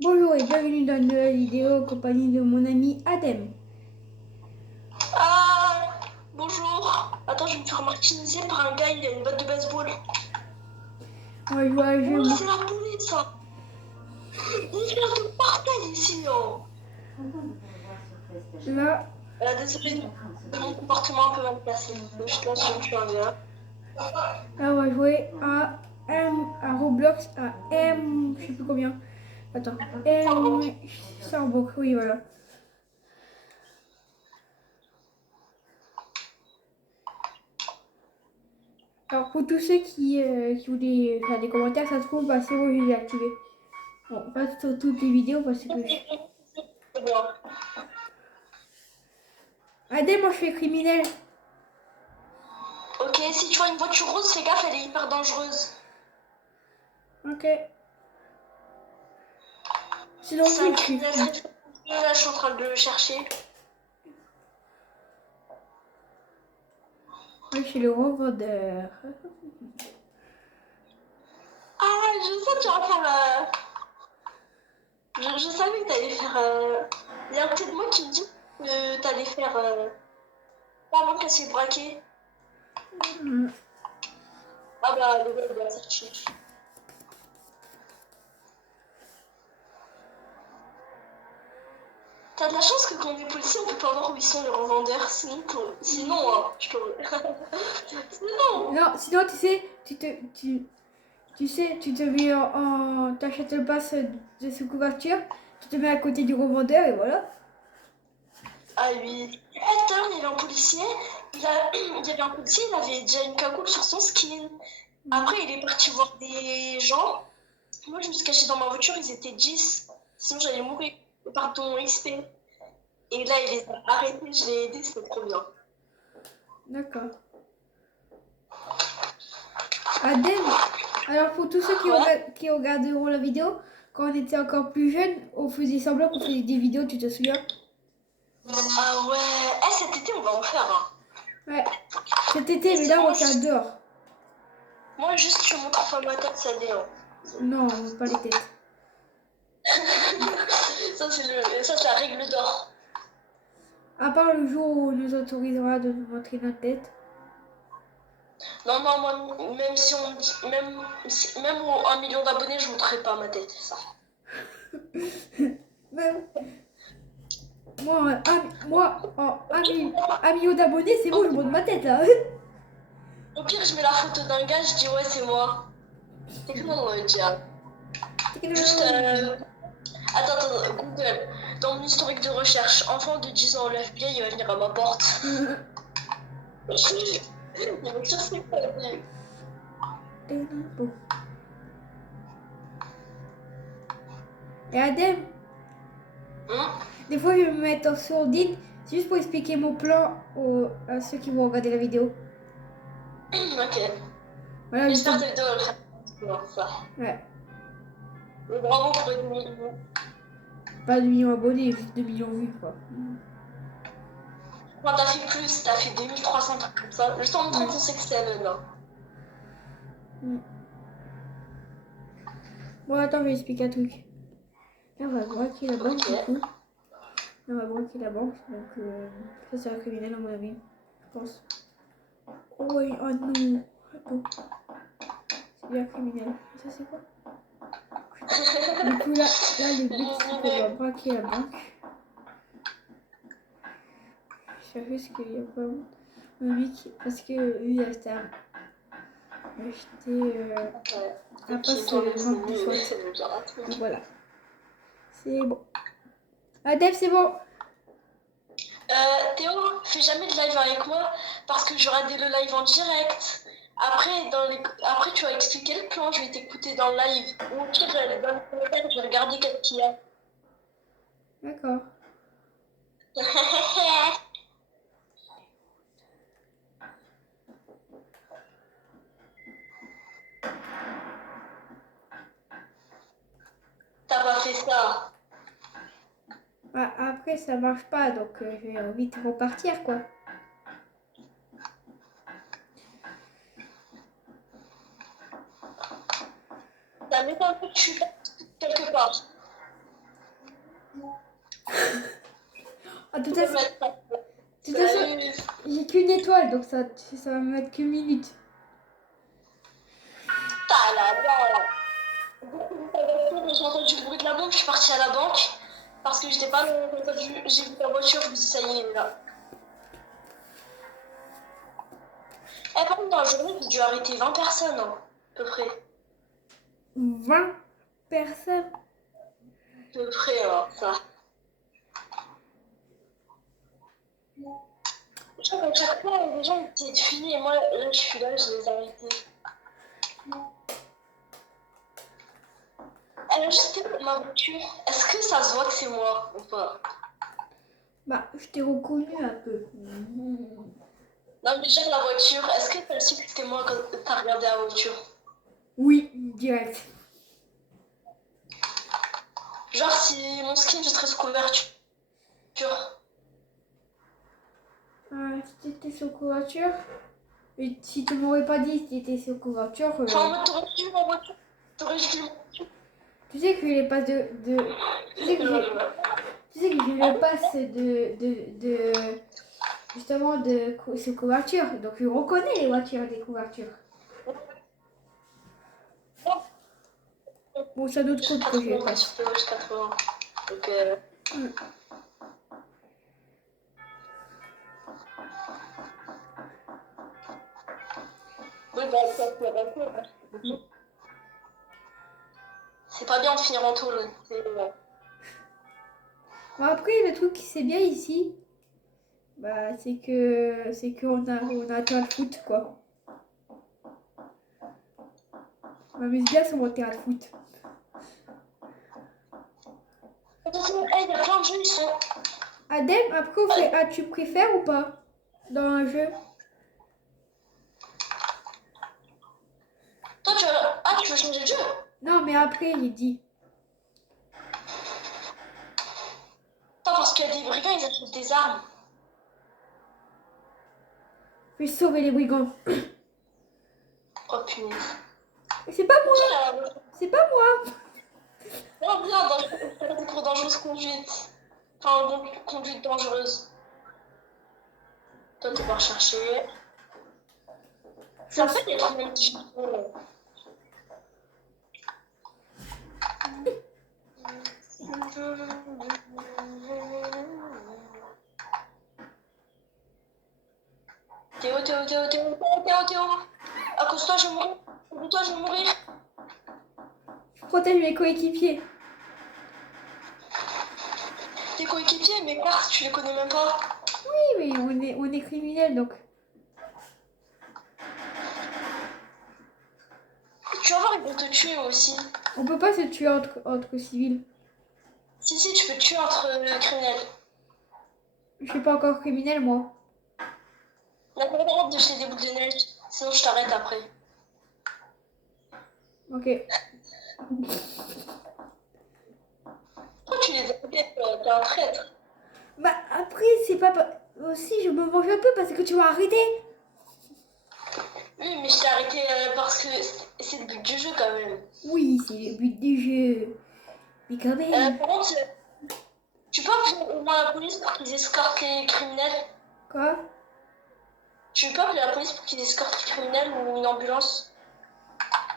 Bonjour et bienvenue dans une nouvelle vidéo en compagnie de mon ami Adem. Ah, bonjour. Attends, je vais me faire martyriser par un gars, il a une batte de baseball. On va jouer à un jeu. Oh, c'est la police, ça. Il vient de partir ici, oh. Là, Désolé, mon comportement un peu mal placé. Je te lance, je suis un gars. on va jouer à Roblox, à M, je sais plus combien. Attends, M, Starbucks, oui, voilà. Alors, pour tous ceux qui voulaient faire des commentaires, ça se trouve, bah, c'est bon, je l'ai activé. Bon, pas sur toutes les vidéos parce que. C'est bien. Adem, moi je suis criminel. Ok, si tu vois une voiture rose, fais gaffe, elle est hyper dangereuse. Ok. C'est dans le C'est un jeu que je suis criminel fou. très très dangereux, là, je suis en train de le chercher. Moi je suis le revendeur. Ah, je sais, tu vas faire. Je savais que t'allais faire. Il y a un petit de moi qui me dit que t'allais faire. Pas avant qu'elle s'est braquée. Mm. Ah bah, le gars, il doit sortir. T'as de la chance que quand on est policier, on peut pas voir où ils sont les revendeurs. Sinon hein, je t'aurais. Sinon. Non, sinon tu sais, tu te mets t'achètes le pass de sous couverture, tu te mets à côté du revendeur et voilà. Ah oui. Eh, tout à l'heure, il y avait un policier. Il y avait un policier, il avait déjà une cagoule sur son skin. Après, il est parti voir des gens. Moi, je me suis cachée dans ma voiture, ils étaient 10. Sinon, j'allais mourir. Pardon, XP. Et là, il les a arrêtés, je l'ai aidé, c'était trop bien. D'accord. Adem, alors pour tous ceux Ouais. qui regarderont la vidéo, quand on était encore plus jeune, on faisait semblant qu'on faisait des vidéos, tu te souviens? Ah ouais. Eh, cet été, on va en faire un. Ouais. Cet été, mais là on va faire dehors. Moi, juste, tu montres pas ma tête, ça dit. Hein. Non, pas les têtes. Ça, c'est la règle d'or. À part le jour où on nous autorisera de nous montrer notre tête. Non, non, moi, même si on même aux 1 million d'abonnés, je montrerai pas ma tête, ça. Même un million d'abonnés, c'est bon, je monte ma tête là. Au pire, je mets la photo d'un gars, je dis ouais, c'est moi. Technologie. Juste, Technologie. attends, Google. Dans mon historique de recherche, enfant de 10 ans, le FBI, il va venir à ma porte. Il va chercher quoi, lui. Bon. Et Adem, des fois je vais me mettre en sourdine, c'est juste pour expliquer mon plan à ceux qui vont regarder la vidéo. Ok. Voilà, J'espère que justement. ta vidéo va le faire. Non, ça. Ouais. Mais bravo pour une million. Pas 2 millions d'abonnés, juste 2 millions de vues, quoi. Quand t'as fait plus, t'as fait 2300 trucs comme ça. Juste en montrant Ouais. ton sexe là. Mm. Bon, attends, je vais expliquer un truc. Là, on va braquer la banque, Ok. du coup. Là, on va braquer la banque, donc ça, c'est un criminel, à mon avis, je pense. Oh, oui, oh non. Attends. C'est bien criminel. Ça, c'est quoi? Du coup, là, le but, c'est qu'on va braquer la banque. Je cherche ce qu'il y a pas. Oui, parce que lui, il a acheté un pass vente du SWAT. Donc voilà. C'est bon. Adèle, c'est bon. Théo, fais jamais de live avec moi parce que je raté le live en direct. Après, Après, tu vas expliquer le plan, je vais t'écouter dans le live. Ou au pire, dans les commentaires, je vais regarder qu'est-ce qu'il y a. D'accord. T'as pas fait ça. Ah, après, ça marche pas, donc je vais vite repartir, quoi. Ça m'étonne que tu fasses quelque part. Ah, de toute Je vais façon, mettre ça. de toute façon, Salut. j'ai qu'une étoile, donc ça va me mettre qu'une minute. Ta la la. J'ai entendu le bruit de la banque, je suis partie à la banque parce que j'étais pas loin, j'ai vu la voiture, je me suis dit ça y est, elle est là. Eh, par contre, dans la journée, j'ai dû arrêter 20 personnes, hein, à peu près. 20 personnes. À peu près, hein, ça. Chaque fois, les gens étaient de fuir et moi, là, je suis là, je les ai arrêtés. Elle a juste été ma voiture. Est-ce que ça se voit que c'est moi ou pas? Bah, je t'ai reconnu un peu. Non, mais genre la voiture, est-ce que t'as su que c'était moi quand t'as regardé la voiture? Oui, direct. Genre, si mon skin, je serais sous couverture. Si t'étais sur couverture, et si tu m'aurais pas dit si t'étais sur couverture, Enfin, en mode, t'aurais vu ma voiture. T'aurais vu ma voiture. tu sais que j'ai pas de... Tu sais que j'ai... Tu sais que j'ai le pass de justement sous couverture. Donc je reconnais les voitures des couvertures. Bon, c'est un autre code que j'ai 80, pas. sur POH 80. Donc, oui, bah, ça, c'est la voiture, hein. C'est pas bien de finir en tôle. Bon, après, le truc qui c'est bien ici, bah, c'est qu'on a un terrain de foot, quoi. On m'amuse bien sur mon terrain de foot. Il y a plein de jeux, ils sont. Adem, après, on fait tu préfères ou pas dans un jeu? Toi, tu veux changer de jeu? Non, mais après, il dit. Attends, parce qu'il y a des brigands, ils achètent des armes. Je vais sauver les brigands. Oh punaise. C'est pas moi, Qui a la c'est pas moi. Non, bien, c'est pour dangereuse conduite. Enfin, donc, conduite dangereuse. Toi, tu vas rechercher. Ça peut être même qui Théo, Théo, Théo, Théo, Théo, Théo. À cause de toi, je vais mourir. À cause de toi, je vais mourir. Je protège mes coéquipiers. Tes coéquipiers, mais Cars, tu les connais même pas. Oui, mais on est criminels, donc. Tu vas voir, ils vont te tuer aussi. On peut pas se tuer entre civils. Si, tu peux te tuer entre criminels. Je suis pas encore criminel, moi. On n'a pas le droit de jeter des boules de neige, sinon je t'arrête après. Ok. Pourquoi tu les arrêtes? T'es un traître. Bah, après, c'est pas... Aussi, je me venge un peu parce que tu m'as arrêté. Oui, mais je t'ai arrêté parce que c'est le but du jeu quand même. Oui, c'est le but du jeu. Mais quand même. Par contre, tu peux appeler au moins la police pour qu'ils escortent les criminels? Quoi? Tu peux appeler la police pour qu'ils escortent les criminels ou une ambulance?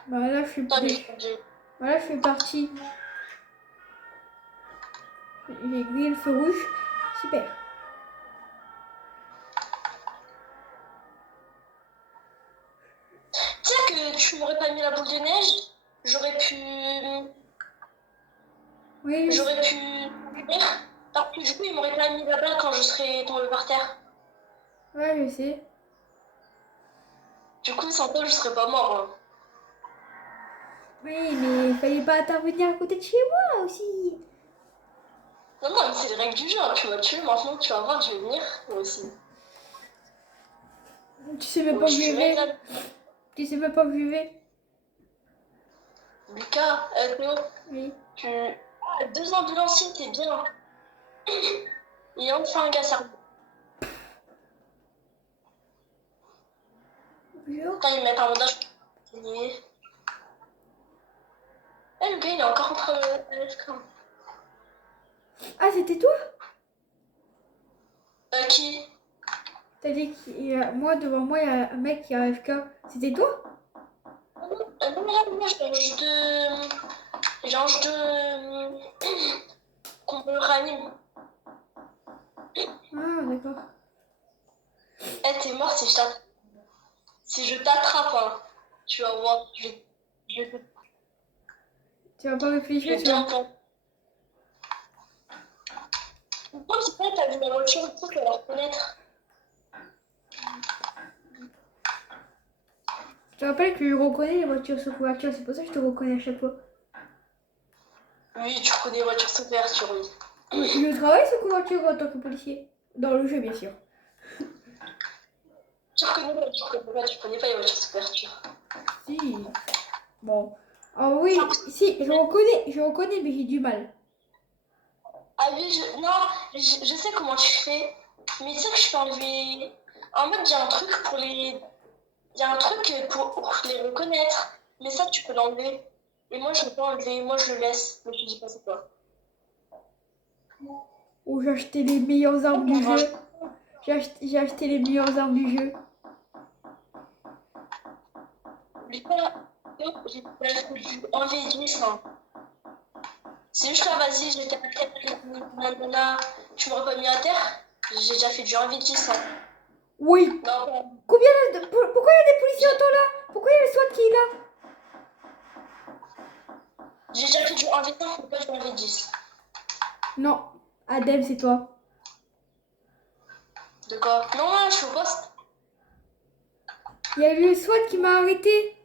Bah là, je suis... Attends, mais j'ai- Voilà, je fais partie. J'ai grillé le feu rouge. Super. Tu sais que tu m'aurais pas mis la boule de neige, j'aurais pu. Oui, J'aurais pu mourir. Parce que du coup, il m'aurait pas mis la balle quand je serais tombée par terre. ouais, je sais. Du coup, sans toi, je serais pas mort. Hein. Oui, mais il fallait pas intervenir à côté de chez moi aussi. Non, non, mais c'est les règles du jeu. Hein. Tu m'as tué, maintenant tu vas voir, je vais venir. Moi aussi. Tu sais même Donc, pas où je je suis vais. là. Tu sais même pas où je vais. Lucas, Théo, Oui. tu. Ah, 2 ambulanciers, t'es bien. Il y a enfin un gars cerveau. Bonjour. Quand ils mettent un bandage. Eh, le gars, il est encore en train de. Ah, c'était toi? Qui? T'as dit qu'il y a... Moi, devant moi, il y a un mec qui a AFK. C'était toi? Non, moi, je change de. Je change de. Qu'on me ranime. Ah, d'accord. Eh, t'es mort si je t'attrape, hein. Tu vas voir. Je vais Tu vas pas réfléchir, tu bien vas... plan. Pourquoi tu sais, t'as vu ma voiture, du coup, tu vas la reconnaître. Je te rappelle que je reconnais les voitures sous couverture, c'est pour ça que je te reconnais à chaque fois. Oui, tu reconnais les voitures sous couverture, oui. Je travaille sous couverture en tant que policier. Dans le jeu, bien sûr. Tu reconnais pas, tu reconnais pas les voitures sous couverture. Si. Bon. Ah oui, si, je reconnais, mais j'ai du mal. Ah oui, non, je sais comment tu fais. Mais tu sais que je peux enlever. En fait, il y a un truc pour les. Il y a un truc pour les reconnaître. Mais ça, tu peux l'enlever. Et moi, je ne peux pas enlever. Moi, je le laisse. Mais je dis pas c'est quoi. Oh, j'ai acheté les meilleures armes du Enfin, jeu. J'ai acheté les meilleures armes du jeu. j'ai pas. Non, j'ai pas enlevé 10. Hein. C'est juste là, vas-y, j'étais à terre. Nanana. Tu m'aurais pas mis à terre? J'ai déjà fait du 1v10. Hein. Oui. Non, pas. Combien pourquoi il y a des policiers auto là? Pourquoi il y a le SWAT qui est là? J'ai déjà fait du 1v5, mais pas du 1v10. Non. Adem, c'est toi. De quoi? Non, non, je suis au poste. Il y a eu le SWAT qui m'a arrêté.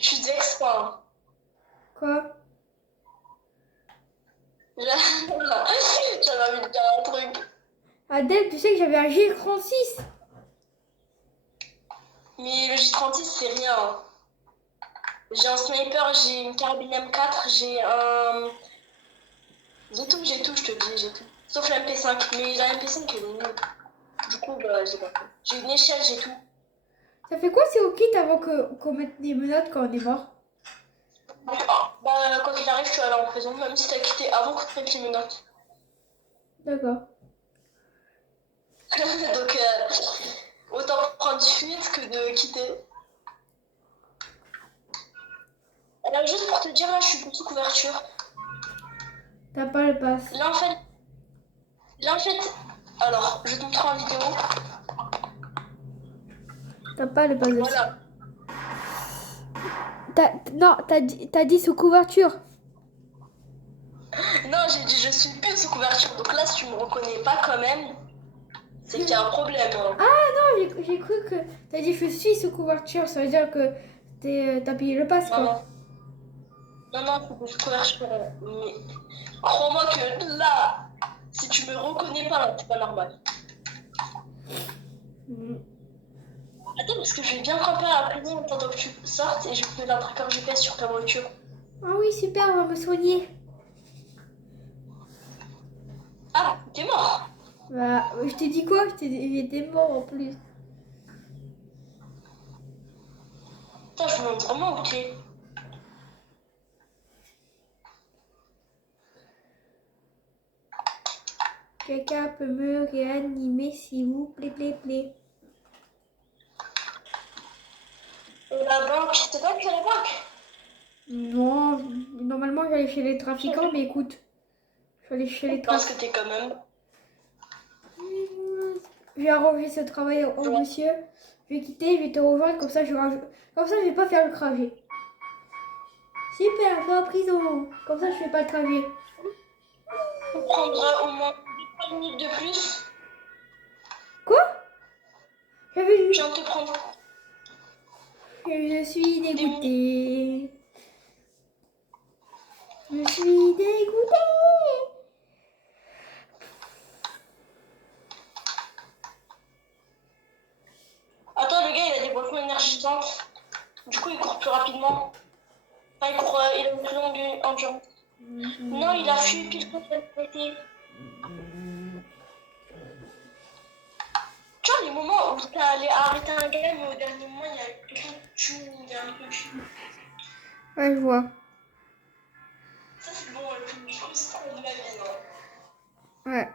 Tu vexes pas. Quoi? J'avais envie de dire un truc. Adem, tu sais que j'avais un G36. Mais le J36, c'est rien. Hein. J'ai un sniper, j'ai une carabine M4, j'ai un. J'ai tout, je te dis, j'ai tout. Sauf la MP5. Mais la MP5, elle est nulle. Du coup, bah, j'ai pas fait. J'ai une échelle, j'ai tout. Ça fait quoi c'est au kit avant qu'on mette des menottes quand on est mort? Ah, bah, quoi qu'il arrive, tu vas aller en prison, même si t'as quitté avant qu'on te mette les menottes. D'accord. Donc, autant prendre fuite que de quitter. Alors, juste pour te dire, là, je suis plus sous couverture. T'as pas le pass. Là, en fait, alors, je te montre en vidéo. T'as pas le pass. Voilà. Non, t'as dit sous couverture. Non, j'ai dit je suis plus sous couverture. Donc là, si tu me reconnais pas quand même, c'est qu'il y a un problème. Hein. Ah non, j'ai cru que t'as dit je suis sous couverture. Ça veut dire que t'as payé le pass, quoi. Non, non, non, c'est sous couverture. Mais crois-moi que là, si tu me reconnais pas, là, c'est pas normal. Attends, parce que je vais bien camper à la prison en attendant que tu sortes et je fais un tracker GPS sur ta voiture. Ah oui, super, on va me soigner. Ah, t'es mort. Bah, je t'ai dit quoi? J'étais mort en plus. Putain, je me demande vraiment où t'es. Quelqu'un peut me réanimer s'il vous plaît, plaît. La banque, c'est toi qui es la banque? Non, normalement j'allais chez les trafiquants, mais écoute, je suis allée chez les Parce trafiquants. que t'es quand même. J'ai arrangé ce travail au monsieur. Je vais quitter, je vais te rejoindre, comme ça comme ça je vais pas faire le trajet. Super, je vais en prison. Comme ça je fais pas le trajet. On prendra au moins 3 minutes de plus. Quoi? J'avais Je lu. viens de te prendre. Je suis dégoûtée. Je suis dégoûtée. Attends, le gars, il a des boissons énergisantes. Du coup, il court plus rapidement. Enfin, il a une plus longue endurance. Non, il a fui pile quand il a été. Tu vois, les moments où t'as allé arrêter un gars, mais au dernier moment, il y a quelqu'un qui tue, il y a un peu de tue. Ouais, je vois. Ouais.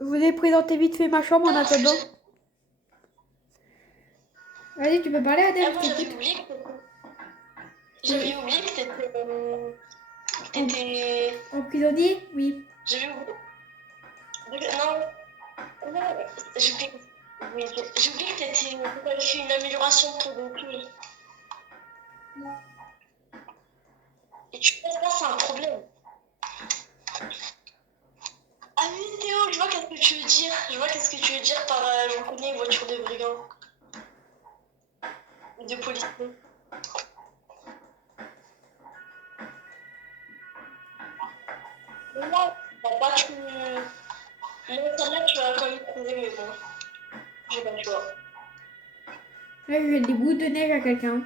Vous voulez présenter vite fait ma chambre en attendant? Vas-y, tu peux parler, Ah, Adèle, moi, je j'avais t'écoute. oublié que t'étais. En prisonnier? Oui. J'avais oublié. Non, j'ai oublié. Oui, j'ai oublié que t'avais fait une amélioration de ton gameplay. Et tu penses pas, c'est un problème. Ah oui, Théo, je vois qu'est-ce que tu veux dire. Je vois qu'est-ce que tu veux dire par je connais une voiture de brigand. Ou de policier. Mais là, t'as pas tu. Là, celle-là, tu vas quand même trouver, mais bon. J'ai pas le choix. Là, je vais des bouts de neige à quelqu'un.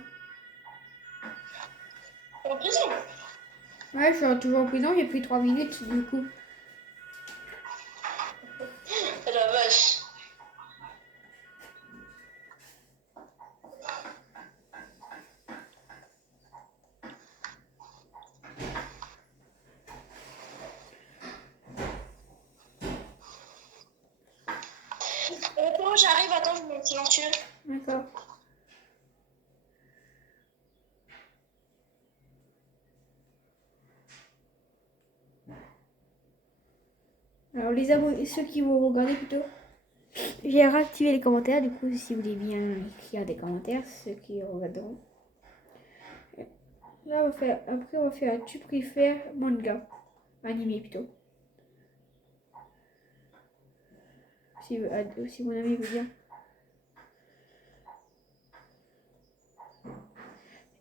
En prison. Ouais, je suis toujours en prison, j'ai pris 3 minutes du coup. La vache. Attends, j'arrive, attends, je me mets silencieux. D'accord. Alors, les abonnés, ceux qui vont regarder plutôt, j'ai réactivé les commentaires. Du coup, si vous voulez bien écrire des commentaires, ceux qui regarderont. Là, après, on va faire tu préfères manga, animé plutôt. Si mon ami veut bien.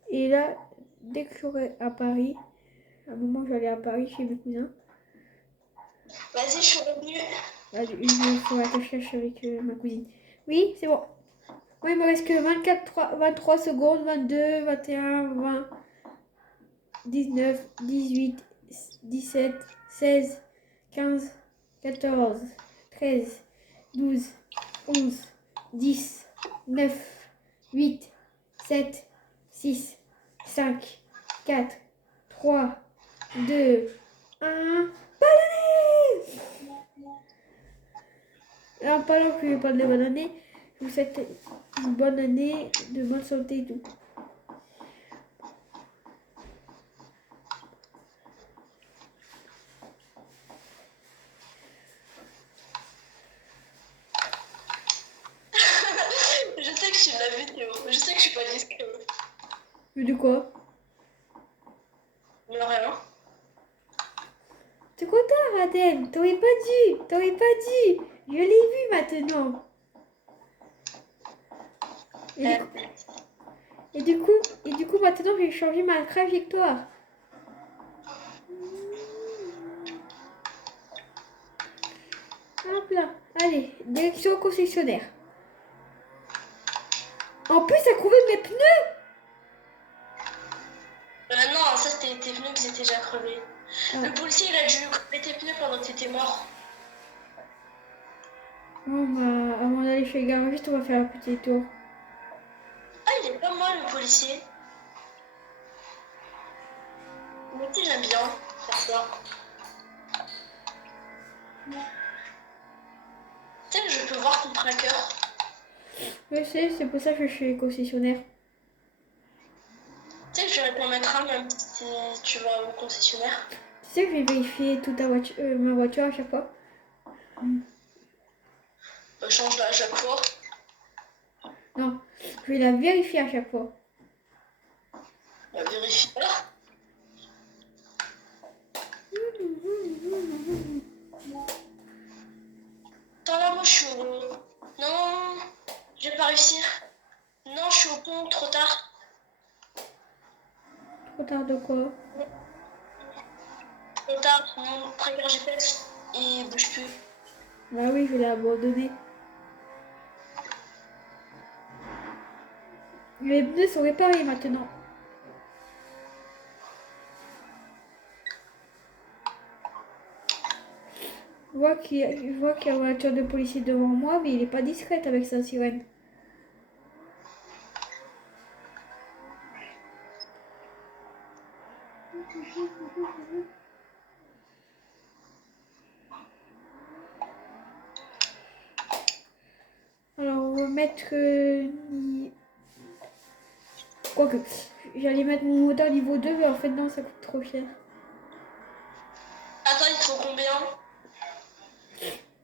Et là, dès que je serai à Paris, à un moment, j'allais à Paris chez mes cousins. Vas-y, je suis revenue. Là, je ferai un cache-cache avec ma cousine. Oui, c'est bon. Oui, il me reste que 23 secondes, 22, 21, 20, 19, 18, 17, 16, 15, 14, 13, 12, 11, 10, 9, 8, 7, 6, 5, 4, 3, 2, 1. Bonne année! Alors, pendant que je parle de bonne année, je vous souhaite une bonne année, de bonne santé et tout. Je sais que tu l'as vu, Théo. Je sais que je suis pas discrète. Mais de quoi? Mais rien. T'es content, Adèle? T'aurais pas dû, t'aurais pas dû. Je l'ai vu maintenant. Et du coup, maintenant, j'ai changé ma trajectoire. Hop là. Allez, direction concessionnaire. En plus, ça couvait mes pneus. Non, ça c'était tes pneus qui étaient déjà crevés. Ah. Le policier il a dû crever tes pneus pendant que t'étais mort. Bon, bah, avant d'aller chez le garagiste, on va faire un petit tour. Ah, il est pas mal le policier. Moi aussi j'aime bien faire ça. Tu sais que je peux voir ton tracker. Je sais, c'est pour ça que je suis concessionnaire. Tu sais que je vais t'en mettre un même si tu vas au concessionnaire. Tu sais que je vais vérifier toute ma voiture à chaque fois. Change-la à chaque fois. Non, je vais la vérifier à chaque fois. Vérifie pas. Attends là, moi je suis au... Non, je vais pas réussir. Non, je suis au pont, trop tard. Trop tard de quoi? Trop tard, mon tracker GPS, il bouge plus. Bah oui, je vais l'abandonner. Les pneus sont réparés maintenant. Je vois qu'il y a une voiture de policier devant moi, mais il est pas discret avec sa sirène. Alors, on va mettre... Quoique, j'allais mettre mon moteur niveau 2, mais en fait, non, ça coûte trop cher. Attends, il te faut combien?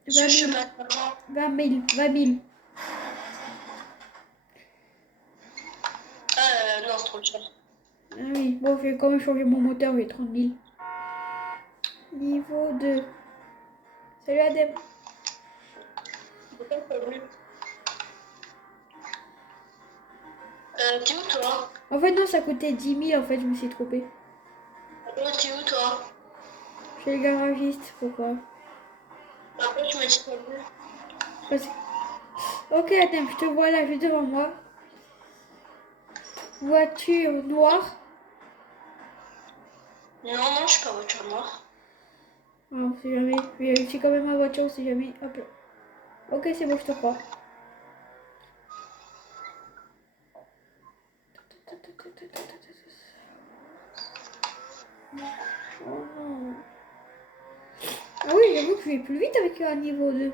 20 Je 000. te passe l'argent. 20 000. 20 000. Non, c'est trop cher. Ah oui, bon, je vais quand même changer mon moteur, j'ai 30 000. Niveau 2. Salut Adem. T'es où toi? En fait, non, ça coûtait 10 000, en fait, je me suis trompée. T'es où toi? Chez le garagiste, pourquoi? Après, tu m'as dit non plus. Parce que... Ok, Adem, je te vois là, juste devant moi. Voiture noire. Non, non, je suis pas voiture noire. Alors, si jamais, je vais vérifier quand même ma voiture, si jamais. Hop là. Ok, c'est bon, je te crois. Oh non. Ah oui, j'avoue que je vais plus vite avec un niveau 2.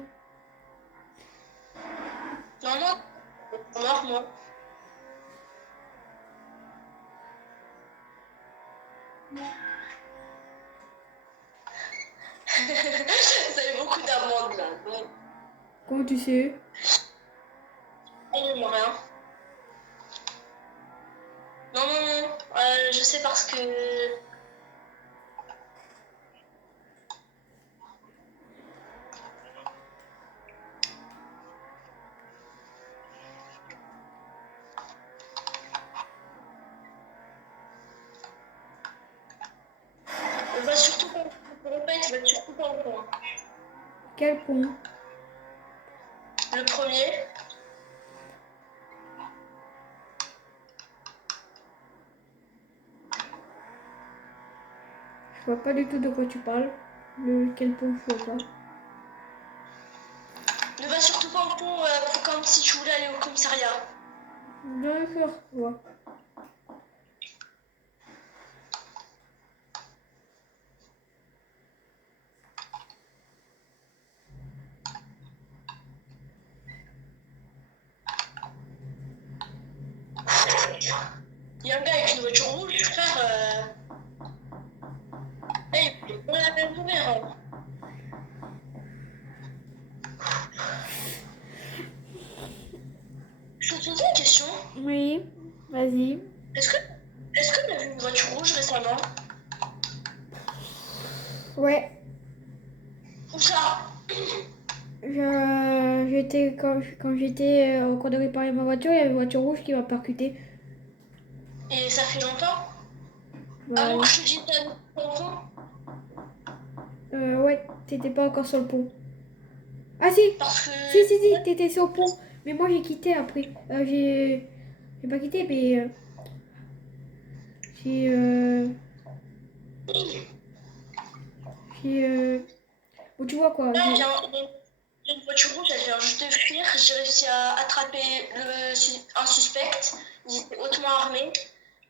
Non, non, voiture noire, moi. Vous avez beaucoup d'amendes là. Donc, Comment tu sais? non, rien. Non, non, non. Je sais parce que. Va surtout pas. Répète, va surtout pas au point. Quel pont? Le premier. Je vois pas du tout de quoi tu parles. Quel pont, je vois pas. Ne va surtout pas au pont comme si tu voulais aller au commissariat. D'accord, je vois. Il y a un gars avec une voiture rouge, frère. Hey, on a la même numéro. Je te pose une question. Oui, vas-y. Est-ce que tu as vu une voiture rouge récemment? Ouais, Où ça? quand j'étais au cours de réparer ma voiture, il y avait une voiture rouge qui m'a percuté. Et ça fait longtemps? Bah, Avant que je te dise ton pont? ouais, t'étais pas encore sur le pont. Ah si, Parce que. si, t'étais sur le pont. Mais moi j'ai quitté après. J'ai pas quitté, mais j'ai, bon, tu vois quoi. Là, il y a une voiture rouge, elle vient juste de fuir. J'ai réussi à attraper un suspect. Il était hautement armé.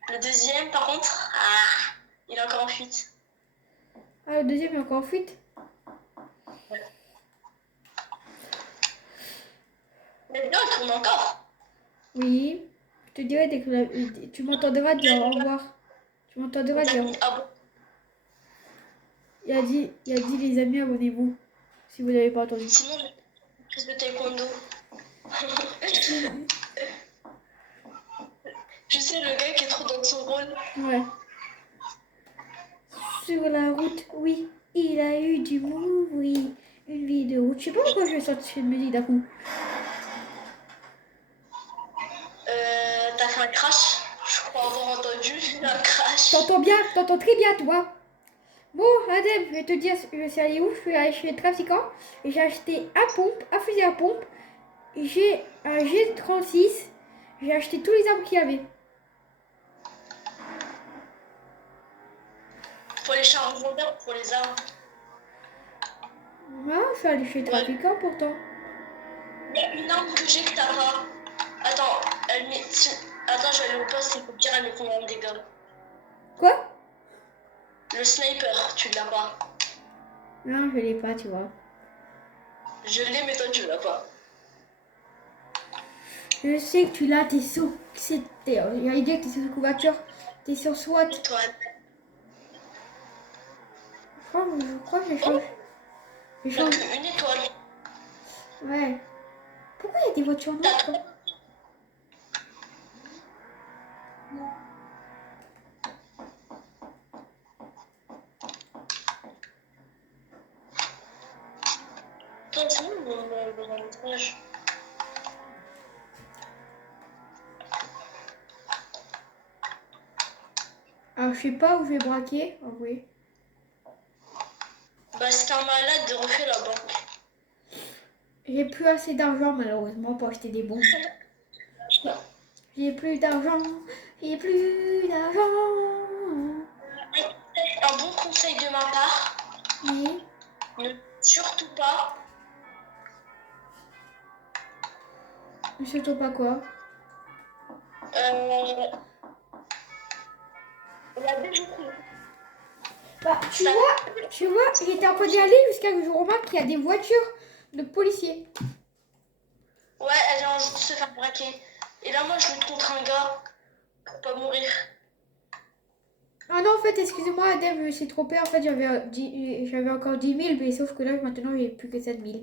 Le deuxième, par contre, il est encore en fuite. Ah, le deuxième est encore en fuite. Mais non, il tourne encore. Oui, je te dirai dès que tu m'entendras dire au revoir. Tu m'entendras dire. Ah bon? Il a dit les amis, abonnez-vous. Si vous n'avez pas entendu. Sinon, j'ai une prise de taekwondo. Je sais, le gars qui est trop dans son rôle. Ouais. Sur la route, oui, il a eu du mou, oui. Une vie de route. Je sais pas pourquoi je vais sortir cette musique d'un coup. T'as fait un crash? Je crois avoir entendu un crash. T'entends bien, t'entends très bien, toi. Bon, Adem, je vais te dire, je suis allée où? Je suis allée chez le trafiquant et j'ai acheté un fusil à pompe. J'ai un G36. J'ai acheté tous les armes qu'il y avait. Pour les charges revendeurs ou pour les armes? Ah, je suis allée chez le trafiquant pourtant. Il y a une arme que j'ai que t'as pas. Attends, Attends, je vais aller au poste et pour te dire elle met combien de dégâts. Quoi? Le sniper, tu l'as pas. Non, je l'ai pas, tu vois. Je l'ai, mais toi tu l'as pas. Je sais que tu l'as, t'es sous. J'allais dire que t'es sous couverture. T'es sur SWAT. Étoile. Je crois que j'ai Oh, changé. J'ai t'as changé. qu'une étoile. Ouais. Pourquoi il y a des voitures T'as noires, quoi? toi, c'est où le message? Alors, je sais pas où je vais braquer. En vrai. Bah, c'est un malade, refait la banque. J'ai plus assez d'argent, malheureusement, pour acheter des bombes. J'ai plus d'argent. J'ai plus d'argent. Un bon conseil de ma part, Mais, ne surtout pas. surtout pas quoi. Euh, la bijouterie. Bah, Ça, tu vois, j'étais en train d'y aller jusqu'à ce que je remarque qu'il y a des voitures de policiers. ouais, elle a envie de se faire braquer. Et là, moi, je lutte contre un gars pour pas mourir. Ah non, en fait, excusez-moi, Adem, je me suis trompée. En fait, j'avais encore 10 000, mais sauf que là, maintenant, j'ai plus que 7 000.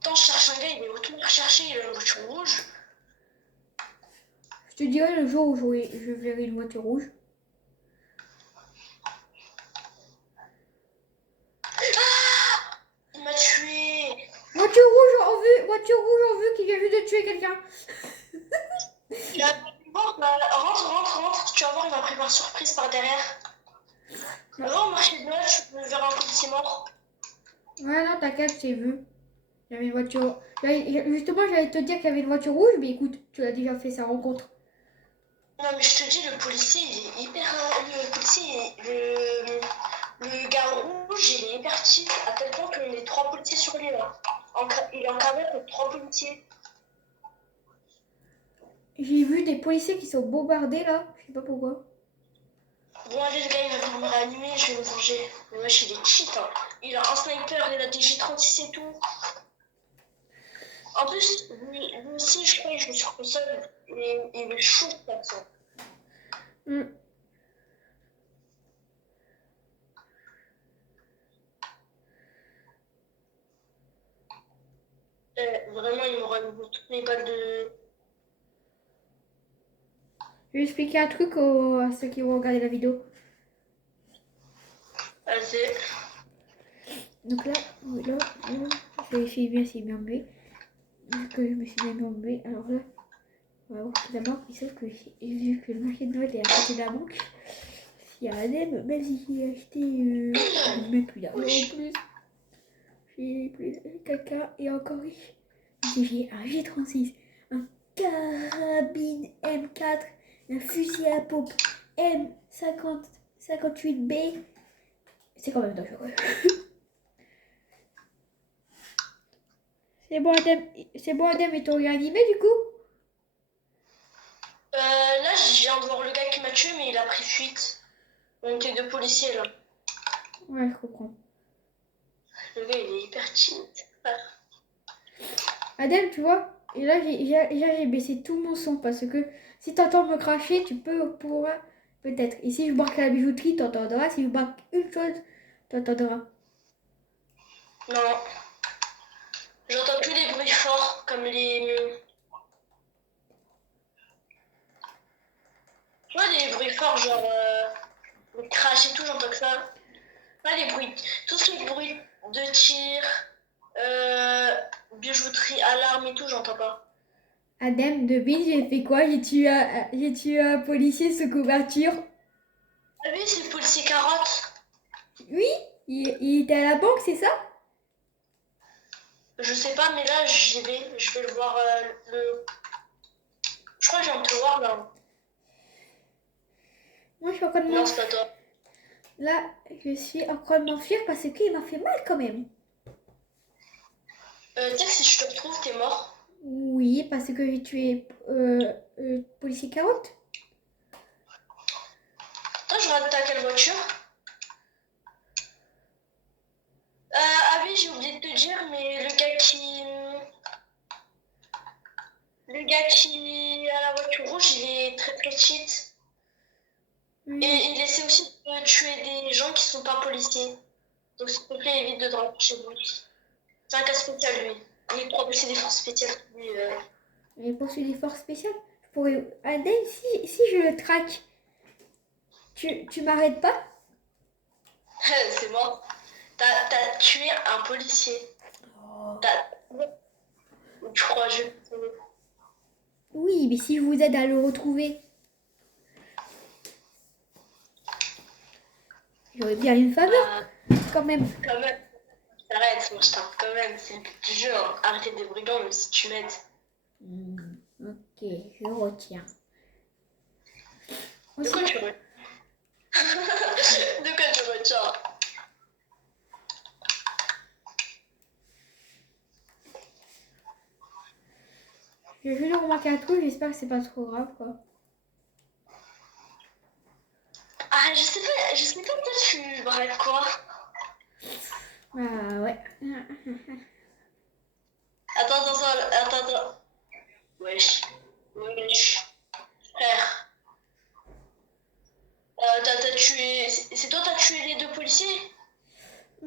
Attends, je cherche un gars, il est autant recherché, il a une voiture rouge. Je te dirai le jour où je verrai une voiture rouge. Il m'a tué. Voiture rouge en vue qui vient juste de tuer quelqu'un. Il a... Bon, bah, rentre. Tu vas voir, il m'a pris par surprise par derrière. Non. Va au marché de Noël, tu peux vers un policier mort. Ouais, non, t'inquiète, j'ai vu. Il y avait une voiture. Justement, j'allais te dire qu'il y avait une voiture rouge, mais écoute, tu as déjà fait sa rencontre. Non, mais je te dis, le policier, il est hyper. Le policier, le gars rouge, il est hyper cheap à tel point qu'il y a 3 policiers sur lui là. Il est encadré avec 3 policiers. J'ai vu des policiers qui sont bombardés là. Je sais pas pourquoi. Bon, allez, le gars, il va venir me réanimer, je vais me venger. Mais wesh, il est cheat, hein. Il a un sniper, il a des J36 et tout. En plus, lui aussi, je crois, il joue sur console. Et il est chaud, comme ça. Hmm. Vraiment, il m'aura mis toutes les balles de. Je vais expliquer un truc à ceux qui vont regarder la vidéo. Vas-y. Donc là, je vérifie bien si c'est bien B. Vu que je me suis bien mis en B, alors là, on va voir la banque. Sauf que vu que le marché de Noël est à côté de la banque, s'il y a Adem, même si j'ai acheté, j'ai même plus d'argent en plus. J'ai plus caca et encore riche. Si j'ai un G36, un carabine M4, un fusil à pompe M58B, c'est quand même dangereux. C'est bon Adem, et t'ont réanimé du coup? Là, je viens de voir le gars qui m'a tué, mais il a pris fuite. On était 2 policiers là. Ouais, je comprends. Le gars, il est hyper timide. Adem, tu vois, et là j'ai baissé tout mon son parce que si t'entends me cracher, tu pourras peut-être. Et si je braque la bijouterie, t'entendras. Si je braque une chose, t'entendras. Non, j'entends que des bruits forts, comme les. Tu vois, des bruits forts, genre. Le crash et tout, j'entends que ça. Pas les bruits. Tout ce qui est bruit de tir, euh, bijouterie, alarme et tout, j'entends pas. Adem, devine, j'ai fait quoi? J'ai tué un policier sous couverture. Ah oui, c'est le policier carotte. Oui, il était à la banque, c'est ça? Je sais pas, mais là, j'y vais. Je vais le voir. Je crois que je viens de te voir là. Moi, je suis en train de Non, c'est m'enfuir. pas toi. Là, je suis en train de m'enfuir parce qu'il m'a fait mal quand même. Tu sais que si je te retrouve, t'es mort. Oui, parce que j'ai tué policier carotte. Toi, je rate ta quelle voiture? Ah oui, j'ai oublié de te dire, mais le gars qui a la voiture rouge, il est très très cheat. Et Oui. il essaie aussi de tuer des gens qui sont pas policiers. Donc s'il te plaît, évite de te rapprocher de lui. C'est un cas spécial, lui. Il est propulsé des forces spéciales. Lui, Mais poursuivre les forces spéciales, je pourrais. Aden, si je le traque, tu m'arrêtes pas? c'est mort. T'as tué un policier. T'as... Tu crois, je... Oui, mais si je vous aide à le retrouver, j'aurais bien une faveur Bah, quand même. quand même. Arrête, moi je t'arrête quand même. C'est le but du jeu. Hein. Arrêtez des brigands, même si tu m'aides. Ok, je retiens. De quoi Sinon, tu retiens? De quoi tu retiens? je viens de remarquer un truc, j'espère que c'est pas trop grave quoi. Ah, je sais pas, toi tu braques quoi? Ah ouais. Attends. Wesh. Wesh. Frère. T'as tué. C'est toi, t'as tué les deux policiers?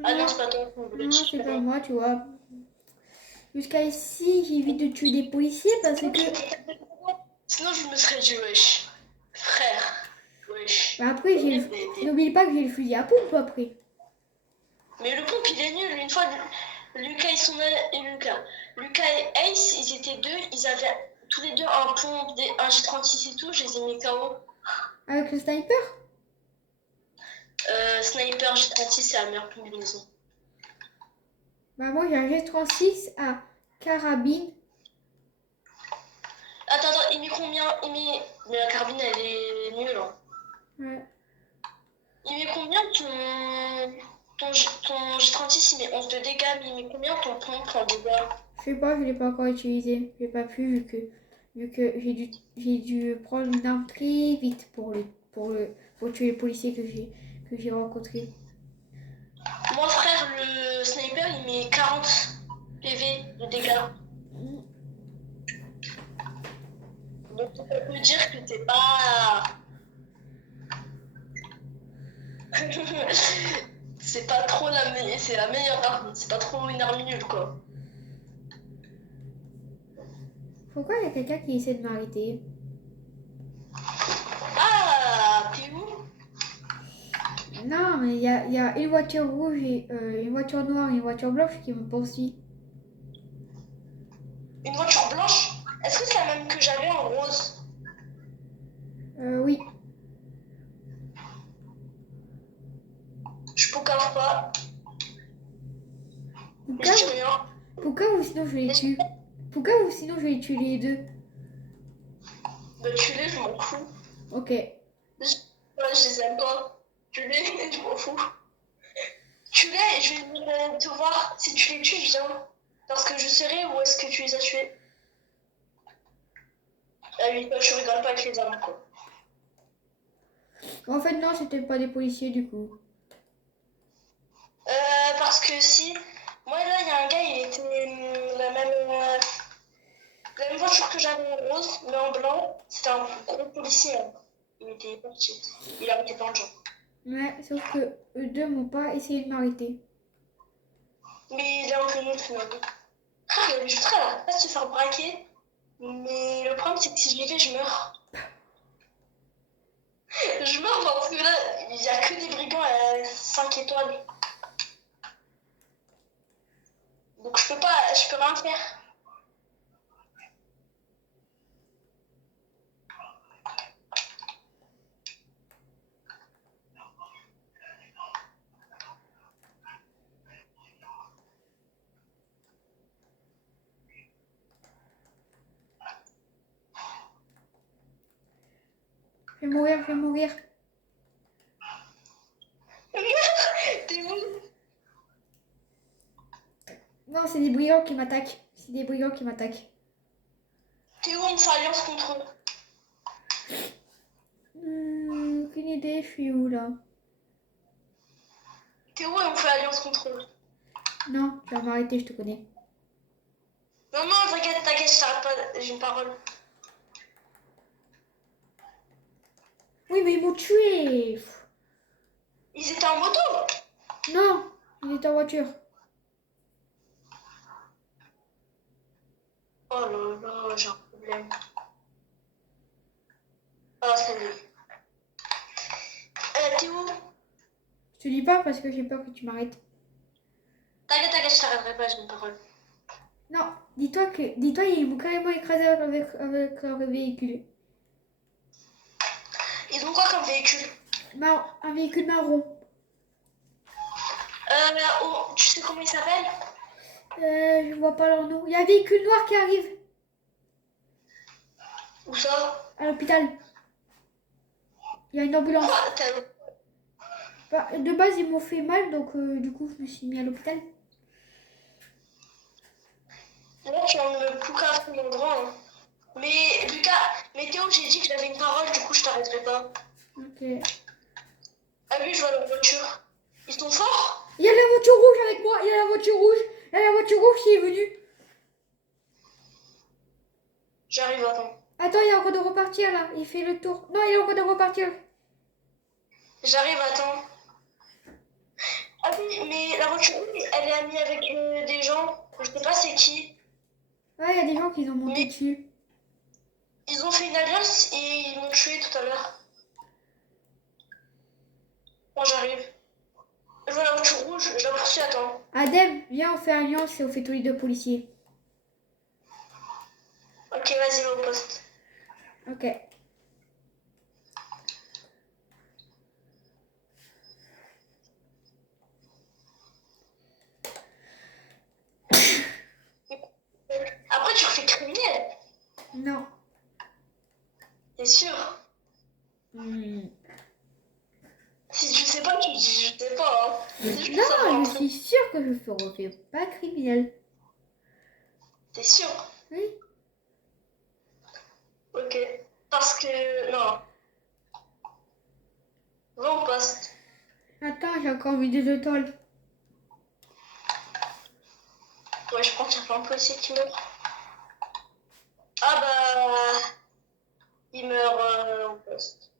Ah non, Non, c'est pas toi. non, Wesh, c'est pas pardon. moi, tu vois. Jusqu'à ici, j'évite de tuer des policiers parce Sinon, que. sinon, je me serais dit wesh. Frère. Wesh. Bah, après, n'oublie pas que j'ai le fusil à pompe après. Mais le pompe, il est nul. Une fois, Lucas Lucas et Ace, ils étaient deux. Ils avaient tous les deux un pompe, un G36 et tout. Je les ai mis KO. Avec le sniper? Sniper G36, c'est la meilleure combinaison. Bah, moi, j'ai un G36 à carabine. Attends, il met combien? Mais la carbine, elle est nulle. Hein. Ouais. Il met combien ton G36, il met 11 de dégâts, mais il met combien ton pompe en dégâts? Je sais pas, je l'ai pas encore utilisé. J'ai pas pu vu que j'ai dû prendre une arme très vite pour tuer les policiers que j'ai rencontrés. Moi, frère, le sniper, il met 40 PV de dégâts. Donc, ça peut dire que t'es pas. C'est pas trop c'est la meilleure arme. C'est pas trop une arme nulle, quoi. Pourquoi il y a quelqu'un qui essaie de m'arrêter? Ah, t'es où? Non, mais il y a une voiture rouge et une voiture noire et une voiture blanche qui me poursuit. Une voiture blanche? Est-ce que c'est la même que j'avais en rose? Oui. Je poucave pas. Je Pourquoi, dis rien. pourquoi ou sinon je les tue? Pourquoi ou sinon je les tue les deux? Bah, tu les, je m'en fous. Ok. Ouais, je les aime pas. Tu les, je m'en fous. Tu les, et je vais venir te voir. Si tu les tues, je viens. Parce que je saurai où est-ce que tu les as tués. Ah oui, toi, tu rigoles pas avec les armes, quoi. En fait, non, c'était pas des policiers du coup. Parce que si. Moi, là, il y a un gars, il était la même voiture que j'avais en rose, mais en blanc. C'était un gros policier. Hein. Il était parti. Il arrêtait plein de gens. Ouais, sauf que eux deux m'ont pas essayé de m'arrêter. Mais il est un peu nul, finalement. Ah, le frère, il arrête pas de se faire braquer. Mais le problème, c'est que si je l'ai fait, je meurs. Je meurs parce que là, il n'y a que des brigands à 5 étoiles. Donc je peux rien faire. Je vais mourir, je vais mourir. Non, c'est des brigands qui m'attaquent. C'est des brigands qui m'attaquent. Théo, on fait alliance contre eux. Aucune idée, je suis où là? Théo, on fait alliance contre eux. Non, tu vas m'arrêter, je te connais. Non, non, t'inquiète, je t'arrête pas, j'ai une parole. Oui, mais ils m'ont tué. Ils étaient en moto. Non, ils étaient en voiture. Oh là là, j'ai un problème. Ah, c'est lui. Théo, Je te dis pas parce que j'ai peur que tu m'arrêtes. t'inquiète, je t'arrêterai pas, j'ai une parole. Non, dis-toi, ils m'ont carrément écrasé avec leur véhicule. Ils ont quoi comme véhicule? Un véhicule marron. Oh, tu sais comment il s'appelle? Je vois pas leur nom. Il y a un véhicule noir qui arrive Où ça? à l'hôpital. Il y a une ambulance. Quoi? Bah, de base, ils m'ont fait mal, donc du coup, je me suis mis à l'hôpital. Là, tu vas me plus qu'à mon endroit. Hein. Mais Lucas, mais Théo, j'ai dit que j'avais une parole, du coup, je t'arrêterai pas. Ok. Ah oui, je vois leur voiture. Ils sont forts? Il y a la voiture rouge avec moi. Il y a la voiture rouge. Il y a la voiture rouge qui est venue. J'arrive, attends. Attends, il est encore de repartir là. Il fait le tour. Non, il est encore de repartir. J'arrive, attends. Ah oui, mais la voiture, elle est amie avec des gens. Je sais pas c'est qui. Ouais, il y a des gens qui ont monté Mais dessus. ils ont fait une alliance et ils m'ont tué tout à l'heure. Bon, j'arrive. Je vois la voiture rouge, je la poursuis, attends. Adem, viens, on fait alliance et on fait tous les deux policiers. Ok, vas-y, va au poste. Ok. Après, tu refais criminel. Non. T'es sûr? Si tu sais pas, tu dis je sais pas. Hein. C'est juste pour savoir Non, un je truc. suis sûre que je ne refais pas criminel. T'es sûr? Oui. Ok. Parce que. Non. Va au poste. Attends, j'ai encore mis des étoiles. Ouais, je pense qu'il y a plein de policiers qui meurent. Ah bah. Il meurt au poste.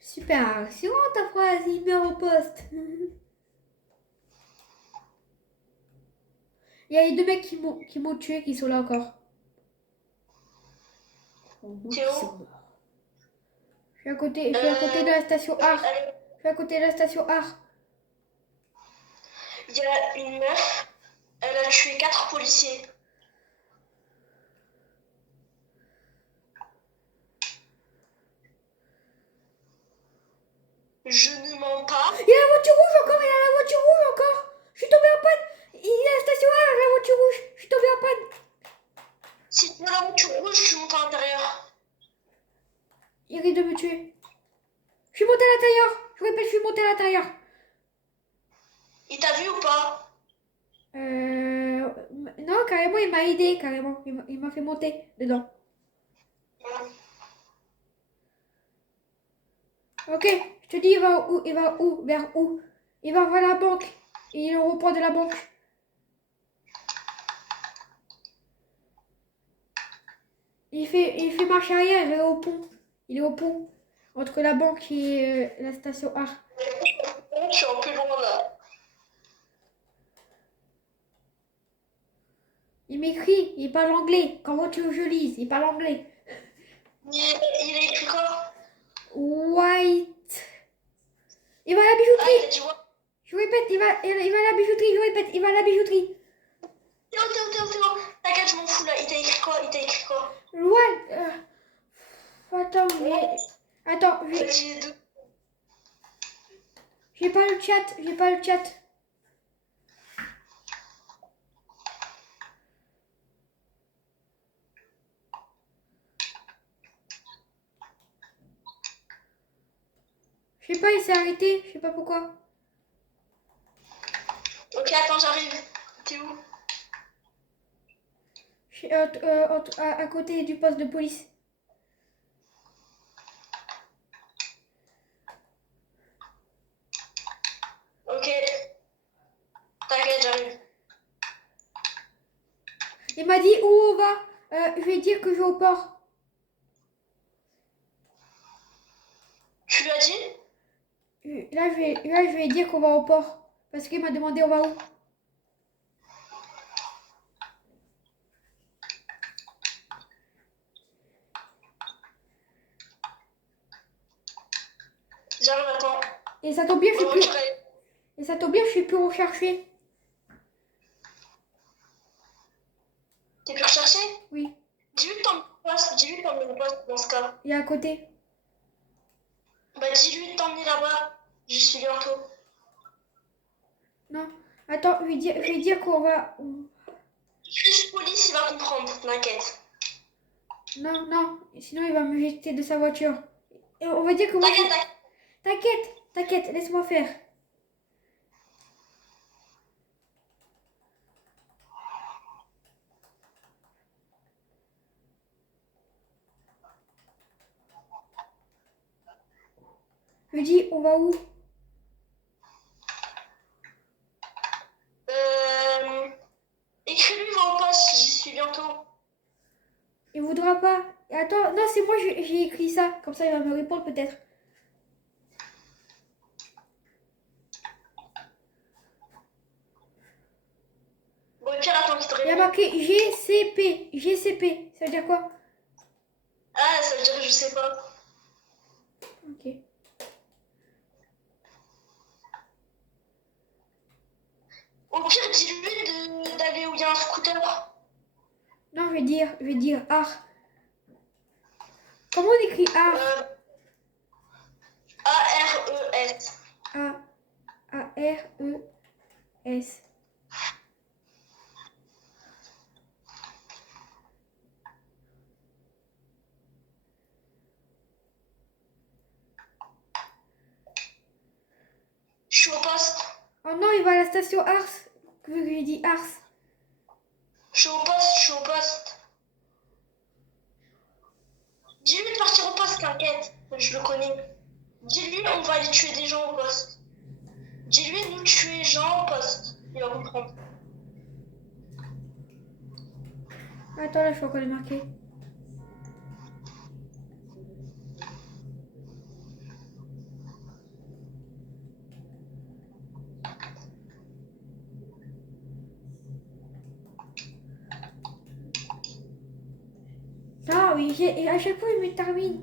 Super. C'est bon ta phrase, il meurt au poste. Il y a les deux mecs qui m'ont tué qui sont là encore. Qui sont Théo. morts. Je suis à côté de la station Art. Allez, Je suis à côté de la station Art. il y a une meuf. Elle a tué 4 policiers. Je ne mens pas. Il y a la voiture rouge encore, il y a la voiture rouge encore. Je suis tombée en panne. Il y a la station Art, la voiture rouge. Je suis tombée en panne. Si tu veux la voiture rouge, tu montes à l'intérieur. Il risque de me tuer. Je suis montée à l'intérieur. Je répète, je suis montée à l'intérieur. Il t'a vu ou pas? Non, carrément, il m'a aidé, carrément. Il m'a fait monter dedans. Ok, je te dis, il va où? Il va où? Vers où? Il va vers la banque. Et il est au report de la banque. Il fait marche arrière, il est au pont. Il est au pont. Entre la banque et la station Art. Je suis un peu loin là. Il m'écrit, il parle anglais. Comment tu veux que je lise? Il parle anglais. Il a écrit quoi? White. Il va à la Ah, bijouterie. il a dit ouais. Je répète, il va à la bijouterie. Je répète, il va à la bijouterie. Théo. T'inquiète, je m'en fous là. Il t'a écrit quoi? Il t'a écrit quoi? What? Attends, attends, Vas-y, les deux. j'ai pas le chat. J'ai pas le chat. Je sais pas, il s'est arrêté. Je sais pas pourquoi. À côté du poste de police. Ok. T'inquiète, j'arrive. Il m'a dit où on va. Je vais dire que je vais au port. Tu lui as dit? Là, je vais dire qu'on va au port. Parce qu'il m'a demandé on va où. J'arrive, attends. Et ça tombe bien, je suis Ma plus. voiture, Et ça tombe bien, je suis plus recherché. t'es plus recherché? Oui, Dis-lui de t'emmener au poste. Dis-lui de t'emmener au poste dans ce cas. il est à côté. Bah, dis-lui de t'emmener là-bas. Je suis bientôt. Non. Attends, je vais dire qu'on va. Juste police, il va comprendre, t'inquiète. Non, non. Sinon, il va me jeter de sa voiture. Et on va dire que moi, T'inquiète, t'inquiète. T'inquiète, laisse-moi faire. Je lui dis, on va où? Écris-lui, va au poste, j'y suis bientôt. Il voudra pas. Attends, non, c'est moi, j'ai écrit ça. Comme ça, il va me répondre peut-être. Bon, au pire, attends qu'il te Il y a réponde. marqué GCP. GCP. Ça veut dire quoi? Ah, ça veut dire je sais pas. Ok. Au pire, dis-lui d'aller où il y a un scooter. Non, je vais dire art. Comment on écrit art? Euh, A-R-E-S. A-R-E-S. Je suis au poste. Oh non, il va à la station Ars. Vu que j'ai dit Ars. Je suis au poste, je suis au poste. Dis-lui de partir au poste, t'inquiète. Je le connais. Dis-lui, on va aller tuer des gens au poste. Dis-lui, nous tuer des gens au poste. Il va comprendre. Attends, là, je crois qu'on est marqué. Ah oui, et à chaque fois, il me termine.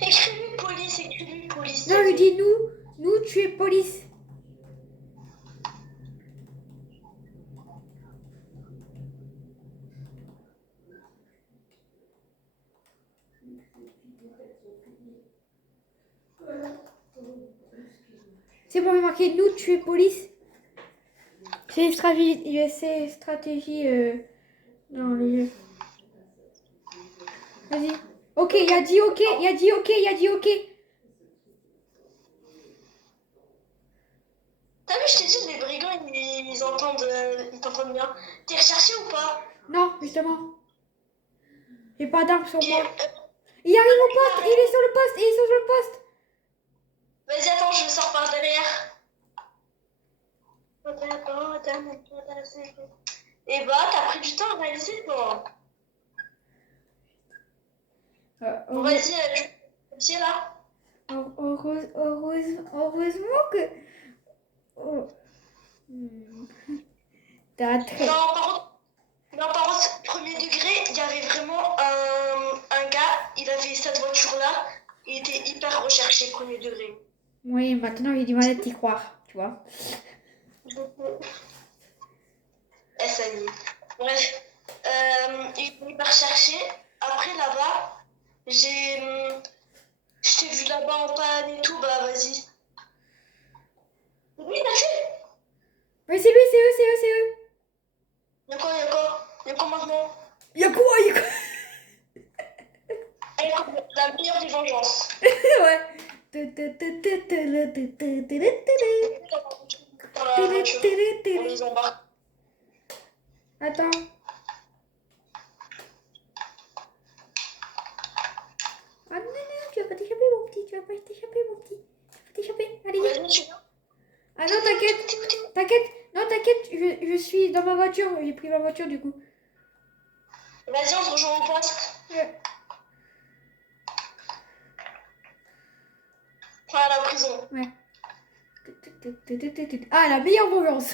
Écris-lui police, écris-lui police. Non, je dis nous, tu es police. C'est bon, il est marqué nous, tu es police. C'est stratégie dans le jeu. Vas-y. Ok, il a dit ok, il a dit ok, il a dit ok. T'as vu, je t'ai dit, les brigands, ils t'entendent bien. T'es recherché ou pas? Non, justement. J'ai pas d'armes sur Ok, moi. Il arrive au poste, il est sur le poste, il est sur le poste. vas-y, attends, je sors par derrière. Et bah, t'as pris du temps à réaliser, toi. Bon, vas-y, tu es là. Heureusement que... Oh. T'as très... Non, par contre, premier degré, il y avait vraiment un gars, il avait cette voiture-là, il était hyper recherché, premier degré. Oui, maintenant j'ai du mal à t'y croire, tu vois. SNI. Bref, il est hyper recherché. Après, là-bas, je t'ai vu là-bas en panne et tout, bah vas-y. Oui, t'as vu? Mais c'est lui, c'est eux, c'est eux, c'est eux. Y'a quoi? quand maintenant. Y'a quoi? Elle est la meilleure des vengeances. Ouais. Dans la voiture. On les embarque. Attends. Ah non, non, tu vas pas t'échapper, mon petit. Tu vas pas t'échapper, mon petit. Tu vas t'échapper. Allez, vite. Vas-y, tu viens. Ah non, t'inquiète. T'inquiète. Non, t'inquiète. Je suis dans ma voiture. J'ai pris ma voiture, du coup. Vas-y, on se rejoint au poste. Ouais. Enfin, à la prison. Ouais. Ah, la meilleure vengeance.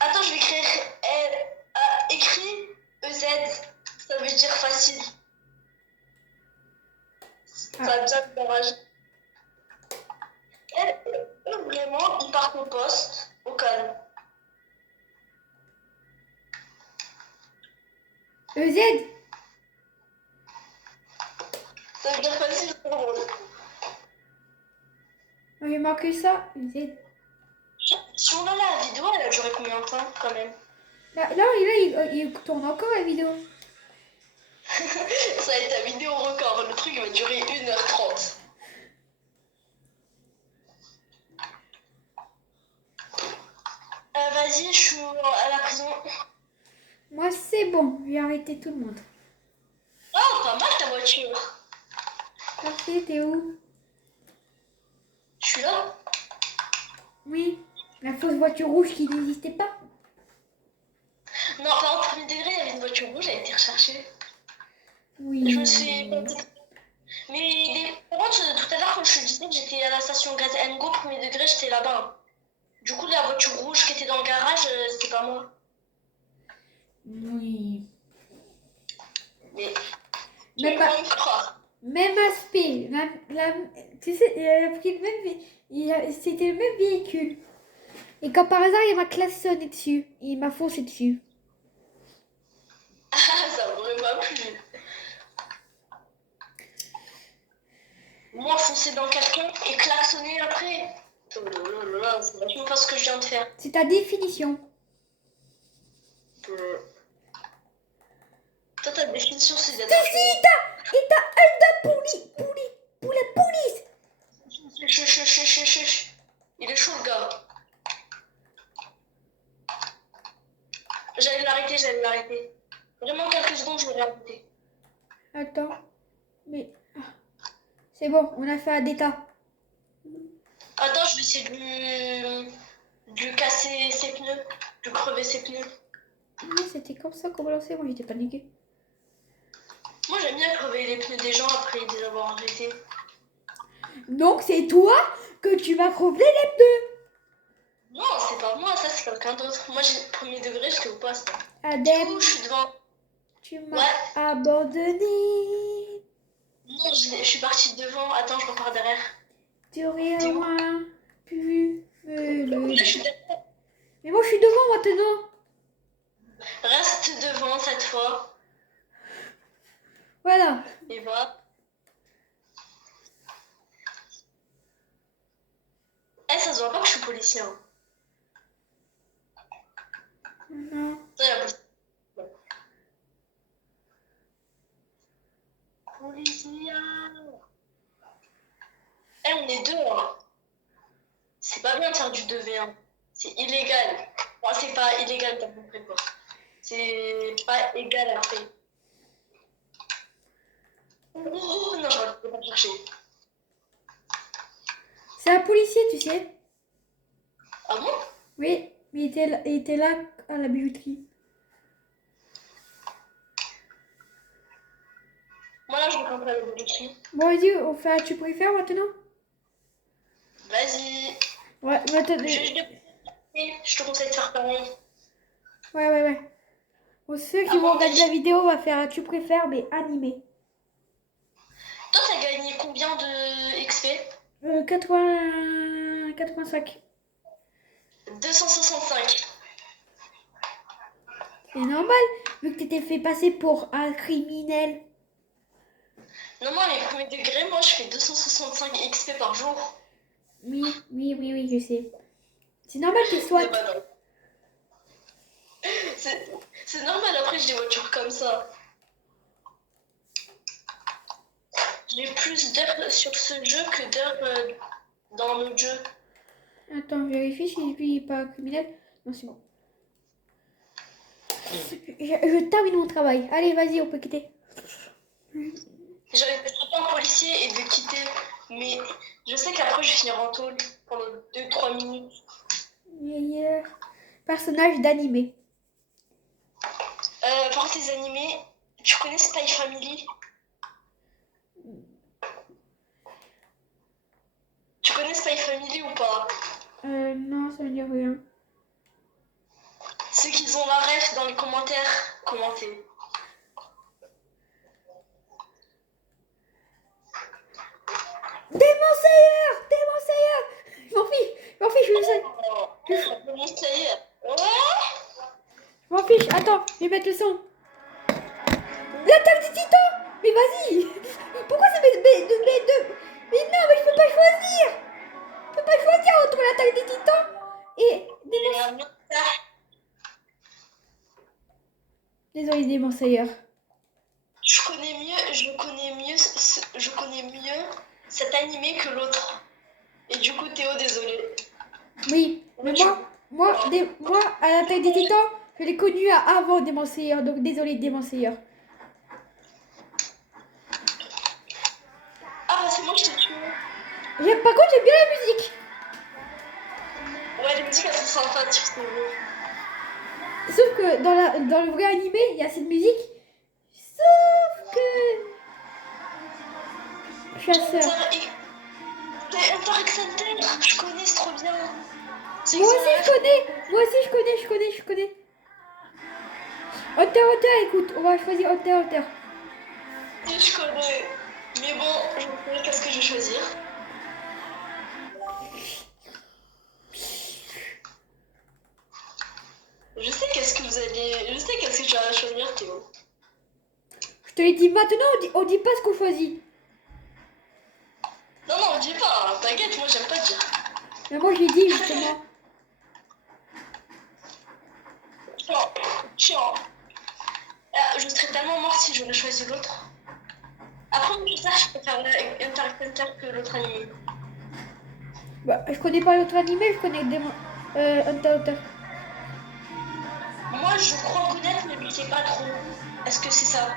Attends, je vais écrire écrit EZ. Ça veut dire facile. Ça a bien de barrage. Eux, vraiment, ils partent au poste, au calme. EZ. Ça veut dire facile pour drôle. J'ai marqué ça. EZ. Si on a la vidéo, elle a duré combien de temps quand même? Là, il tourne encore la vidéo. Ça va être ta vidéo record. Le truc va durer 1h30. Vas-y, je suis à la prison. Moi, c'est bon. J'ai arrêté tout le monde. Oh, pas mal ta voiture. Parfait, t'es où? Je suis là. Oui. La fausse voiture rouge qui n'existait pas. Non, par en premier degré, il y avait une voiture rouge, elle a été recherchée. Oui. Je me suis... Mais par contre, tout à l'heure, quand je te disais que j'étais à la station Gaz Go, premier degré, j'étais là-bas. Du coup, la voiture rouge qui était dans le garage, c'était pas moi. Oui. Mais tu Même, peux pas me croire. même aspect. Tu sais, il a pris le même, c'était le même véhicule. Et quand par hasard, il m'a klaxonné dessus. Il m'a foncé dessus. Ah, ça m'aurait pas plu. Moi, foncer dans quelqu'un et klaxonner après. Oh là là, c'est vachement pas ce que je viens de faire. C'est ta définition. Toi, ta définition, c'est d'être... Et t'as pour la police. Chut. Il est chaud, le gars. J'allais l'arrêter. Vraiment, quelques secondes, je vais l'arrêter. Attends. Mais... C'est bon, on a fait un d'état. Attends, je vais essayer de lui casser ses pneus, de crever ses pneus. Oui, c'était comme ça qu'on balançait. Moi, j'étais paniquée. Moi, j'aime bien crever les pneus des gens après les avoir arrêtés. Donc, c'est toi que tu m'as crevé les pneus. Non, c'est pas moi, ça, c'est quelqu'un d'autre. Moi, j'ai premier degré, j'étais au poste. Adem, Ouh, je suis devant. tu m'as abandonné. Non, je suis partie devant. Attends, je repars derrière. Tu aurais T'es au où? moins pu me le Là, je dire. suis derrière. Mais moi, je suis devant maintenant. Reste devant cette fois. Voilà. Et voilà. Eh, ça se voit pas que je suis policier. Hein. Non. Ça, y a pas- Policier. Eh, on est deux, hein. C'est pas bien de faire du 2v1. C'est illégal. Bon, c'est pas illégal, t'as compris quoi. C'est pas égal après. Oh non, je vais pas chercher. C'est un policier, tu sais. Ah bon? Oui, mais il était là à la bijouterie. Moi là, je vais compter la bijouterie. Bon, vas-y, on fait un tu préfères maintenant. Vas-y. Ouais, maintenant. Je te conseille de faire pareil. Ouais. Pour ceux qui vont regarder la vidéo, on va faire un tu préfères, mais animé. Toi, t'as gagné combien de XP? 85. 265. C'est normal, vu que t'étais fait passer pour un criminel. Non, moi, les premiers degrés, moi, je fais 265 XP par jour. Oui, je sais. C'est normal, t'es SWAT. Eh ben non. C'est normal, après, j'ai des voitures comme ça. J'ai plus d'heures sur ce jeu que d'heures dans le jeu. Attends, vérifie si lui est pas criminel. Non, c'est bon. Je termine mon travail. Allez, vas-y, on peut quitter. J'avais pas un policier et de quitter, mais je sais qu'après je vais finir en tôle pendant 2-3 minutes. Yeah. Personnage d'animé. Par tes animés, tu connais Spy Family? Tu connais Spy Family ou pas? Non, ça veut dire rien. Ceux qui ont la ref dans les commentaires, commentez. Demon Slayer. Je m'en fiche, je le sais. Demon Slayer. Ouais. Je m'en fiche, attends, je vais mettre le son. L'attaque des titans. Mais vas-y. Pourquoi ça met deux? Mais non, mais je peux pas choisir. Je peux pas choisir entre l'attaque des titans et Demon Slayer. Désolé, Demon Slayer. Je connais mieux cet animé que l'autre. Et du coup, Théo, désolé. Oui, mais moi, à l'attaque des titans, je l'ai connu avant Demon Slayer, donc désolé, Demon Slayer. Ah, c'est moi, je t'ai tué. Par contre, j'aime bien la musique. Ouais, les musiques, elles sont sympas sur Théo. Sauf que dans le vrai animé, il y a cette musique. Sauf que... Chasseur. Hunter x Hunter, je connais, c'est trop bien. Moi aussi, je connais. Hunter, écoute, on va choisir Hunter. Oui, je connais. Mais bon, je me connais qu'est-ce que je vais choisir. Je sais qu'est-ce que tu vas choisir, Théo. Je te l'ai dit maintenant, on dit pas ce qu'on choisit. Non, on dit pas, hein. T'inquiète, moi j'aime pas dire. Mais moi, je l'ai dit justement. Chiant. Je serais tellement morte si je ne choisis l'autre. Après, je préfère Hunter x Hunter que l'autre animé. Bah, je connais pas l'autre animé, je connais Hunter. Moi, je crois connaître, mais je sais pas trop. Est-ce que c'est ça?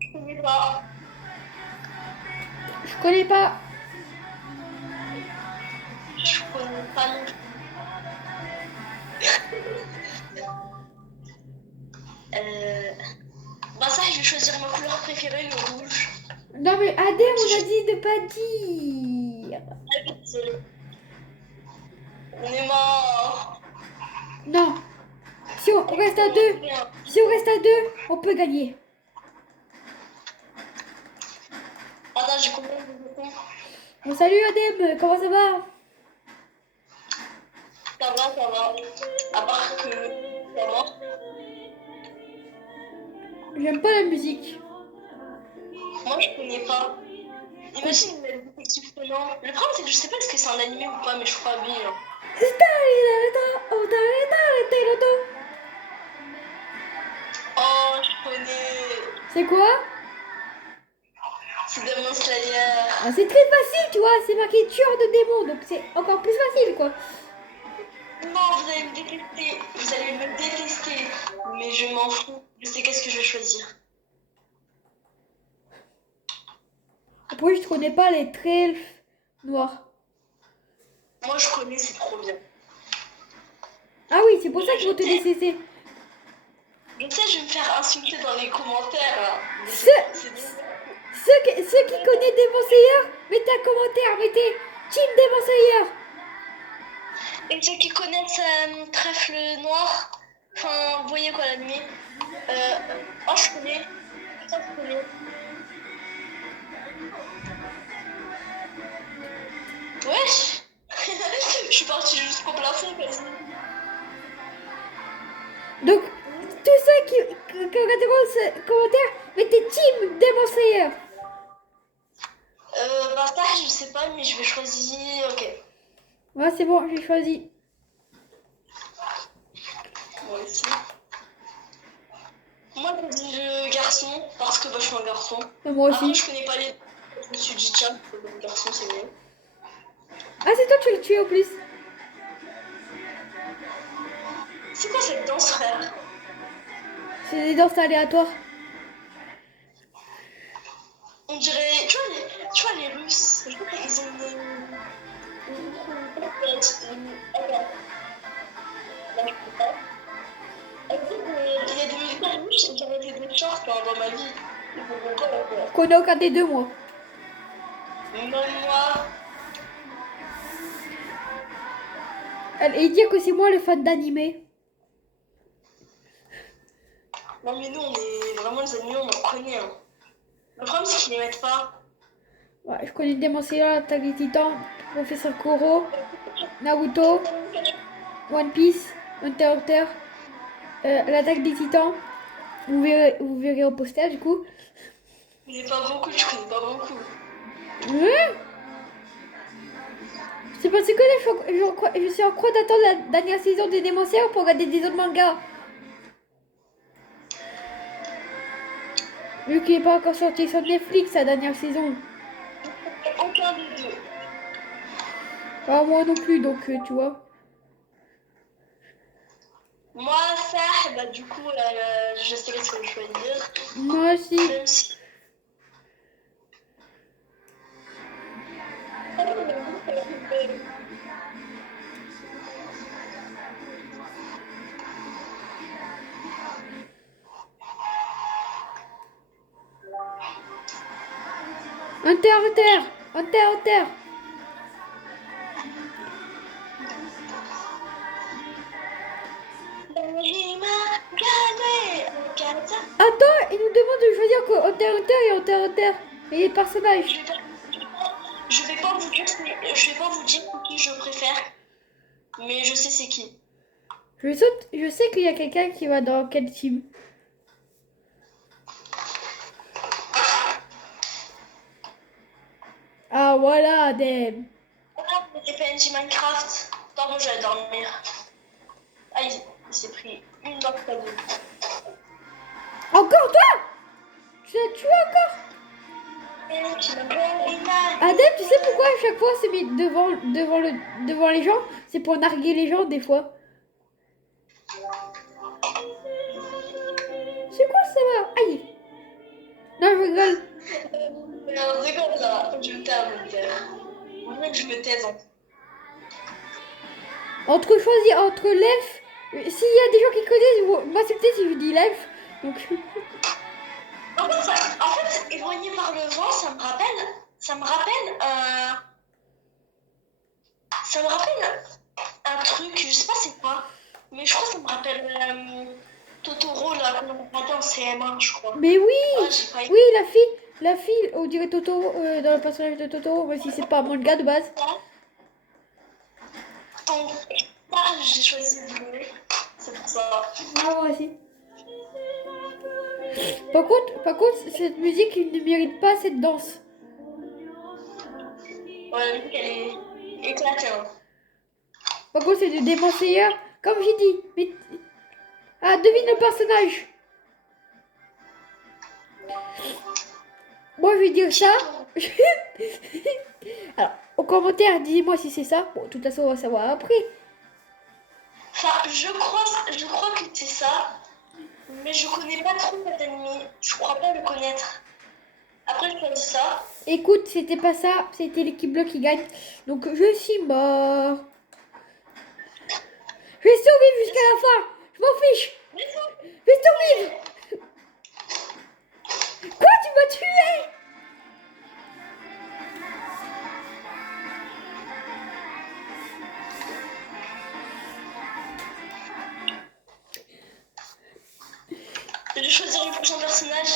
Je connais pas. Je connais pas. Je connais pas non plus. Bah ça, je vais choisir ma couleur préférée, le rouge. Non mais Adem, on a dit de pas dire. Désolée. On est mort. Non. Si on reste à deux, on peut gagner. Attends, j'ai combien de temps? Bon, salut Adem, comment ça va? Ça va. À part que ça va. J'aime pas la musique. Moi, je connais pas. Imagine le détective Conan. Le problème, c'est que je sais pas est-ce que c'est un animé ou pas, mais je crois bien. Oh, je connais. C'est quoi? C'est Demon Slayer. Ah, c'est très facile, tu vois, c'est marqué tueur de démons, donc c'est encore plus facile, quoi. Non, vous allez me détester. Vous allez me détester. Mais je m'en fous. Je sais qu'est-ce que je vais choisir. Après, je connais pas les trails noirs. Moi, je connais, c'est trop bien. Ah oui, c'est pour ça qu'ils vont te décesser. Je sais, je vais me faire insulter dans les commentaires. Ceux qui connaissent Demon Slayer, mettez un commentaire, mettez Team Demon Slayer. Et ceux qui connaissent Trèfle Noir, enfin, vous voyez quoi l'animé? Oh, je connais. Putain, je connais. Wesh. Je suis partie jusqu'au plafond, comme ça. Donc, tous ceux qui regarderont ce commentaire, mettez Team Demon Slayer. Bah ça, je sais pas, mais je vais choisir... Ok. Ouais, c'est bon, j'ai choisi. Moi aussi. Moi, je dis le garçon, parce que bah, je suis un garçon. Et moi Après, aussi. je connais pas les... Je me suis dit, tiens, le garçon, c'est mieux. Ah, c'est toi qui l'as tué en plus. C'est quoi cette danse, frère? C'est des danses aléatoires. On dirait... Tu vois, les Russes, je crois qu'ils ont des... Attends. Là, je peux pas. Il y a des militaires russes qui ont arrêté des shorts dans ma vie. Ils vont pas la faire. Je connais aucun des deux, moi. Même moi... Et dire que c'est moi le fan d'animé. Non mais nous, on est vraiment les animaux, on en connaît. Hein. Le problème, c'est qu'ils les mettent pas. Ouais, je connais Demon Slayer, Attaque des Titans, Professeur Koro, Naruto, One Piece, Hunter x Hunter, l'Attaque des Titans. Vous verrez au poster du coup. Il est pas beaucoup, je connais pas beaucoup. Ouais. C'est parce que là, je suis en croix d'attendre la dernière saison des Demon Slayer pour regarder des autres mangas. Vu qu'il n'est pas encore sorti sur Netflix la dernière saison. Aucun des deux. Ah, moi non plus, donc tu vois. Moi, ça, bah du coup, je sais ce que je vais dire. Moi aussi. Même si... Hunter x Hunter, Hunter x Hunter. Attends, il nous demande de choisir que Hunter x Hunter et Hunter x Hunter. Et les personnages. Je vais pas vous dire qui je préfère, mais je sais c'est qui. Je sais qu'il y a quelqu'un qui va dans quel team. Ah voilà, Dem. Ah, les PNJ Minecraft. Pardon, j'allais dormir. Ah, il s'est pris une dans le cadeau. Encore toi? Tu l'as tué encore? Adem, tu sais pourquoi à chaque fois c'est mis devant les gens? C'est pour narguer les gens des fois. C'est quoi ça va? Aïe! Non, je rigole. C'est comme ça, faut que je me taise, je me taire. Faut que je me taise. Choisir entre l'elfe. S'il y a des gens qui connaissent, ils vont m'insulter si je dis l'elfe. Donc. En fait, éloigné par le vent, ça me rappelle un truc, je sais pas c'est quoi, mais je crois que ça me rappelle Totoro là qu'on a regardé en CM1, je crois. Mais oui, Ah, j'ai pas oui, la fille, on dirait Totoro dans le personnage de Totoro, même si c'est pas un manga de base. Donc, j'ai choisi le bleu, c'est pour ça. Ah, moi aussi. Par contre, cette musique, il ne mérite pas cette danse. Ouais, vu qu'elle est éclatée. Hein. Par contre, c'est du Demon Slayer. Comme j'ai dit. Mais... Ah, devine le personnage. Moi, je vais dire ça. Alors, au commentaire, dis-moi si c'est ça. Bon, de toute façon, on va savoir après. Enfin, je crois que c'est ça, mais je connais pas trop cet ennemi. Je crois pas le connaître. Après, je choisis ça. Écoute, c'était pas ça. C'était l'équipe bleue qui gagne. Donc, je suis mort. Je vais survivre jusqu'à la fin. Je m'en fiche. Je vais survivre. Quoi, tu m'as tué? Je vais choisir le prochain personnage.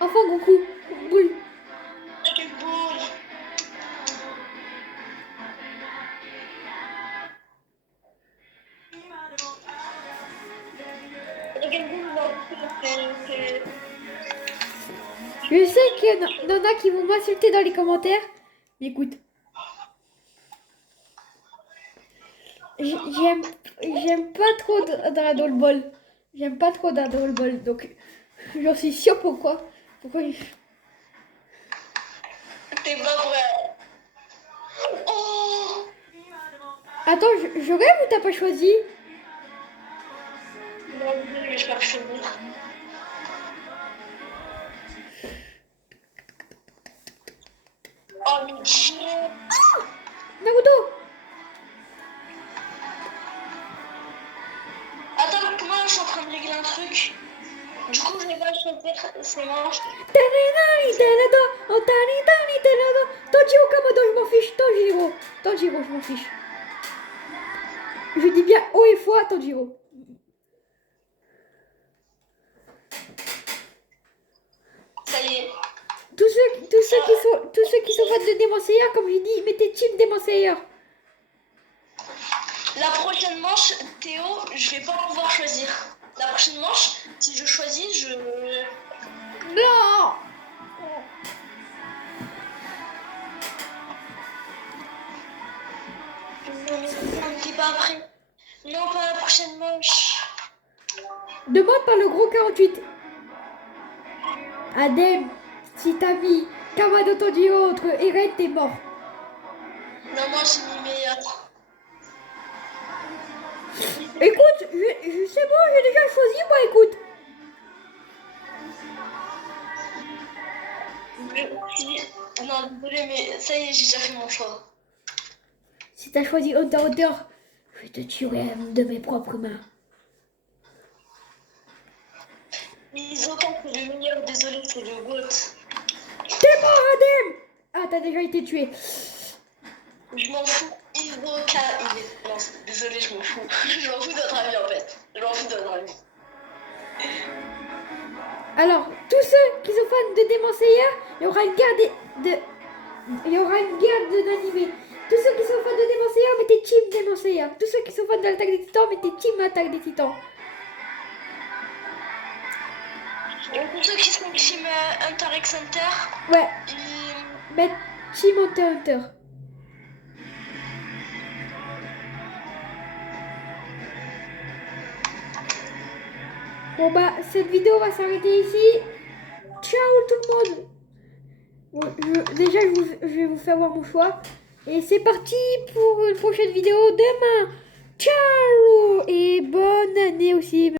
Enfin, Goku. Boule. Quelle boule. c'est- Je sais qu'il y en a qui vont m'insulter dans les commentaires. Mais écoute. J'aime pas trop Dragon Ball. J'aime pas trop Dragon Ball. Donc, j'en suis sûre pourquoi. C'est pas vrai. Oh! Attends, je rêve ou t'as pas choisi? Non, désolé, mais je pas choisi. Oh, mais Dieu! Naruto! Attends, comment je suis en train de régler un truc? Du coup, je vais pas choisir ces manches. Tanjiro Kamado, je m'en fiche. Tanjiro, je m'en fiche. Je dis bien haut et fort Tanjiro. Ça y est. Tous ceux qui sont fans de Demon Slayer, comme j'ai dit, mettez team Demon Slayer. La prochaine manche, Théo, je vais pas pouvoir choisir. La prochaine manche, si je choisis, je... Non! On n'était pas prêt. Non, pas la prochaine manche. Demande par le gros 48. Adem, si t'as mis Kamado Tanjiro entre Eren, t'es mort. Non, moi j'ai mis meilleur. Écoute, je sais bon, j'ai déjà choisi, moi, écoute. Non, désolé, mais ça y est, j'ai déjà fait mon choix. Si t'as choisi Hunter x Hunter, je vais te tuer de mes propres mains. Hisoka, c'est le meilleur, désolé, c'est le GOAT. T'es mort, Adem! Ah, t'as déjà été tué. Je m'en fous. Hisoka, il est... Non, désolé, je m'en fous. Je m'en fous de notre avis, en fait. Je m'en fous de notre avis. Alors, tous ceux qui sont fans de Demon Slayer, il y aura une guerre il y aura une guerre d'animés. Tous ceux qui sont fans de Demon Slayer, mettez team Demon Slayer. Tous ceux qui sont fans de l'Attaque des Titans, mettez team Attaque des Titans. Et pour ceux qui sont team Hunter x Hunter, Ouais, mettre team Hunter x Hunter. Bon bah, cette vidéo va s'arrêter ici. Ciao tout le monde. Bon, déjà, je vais vous faire voir mon choix. Et c'est parti pour une prochaine vidéo demain. Ciao et bonne année aussi.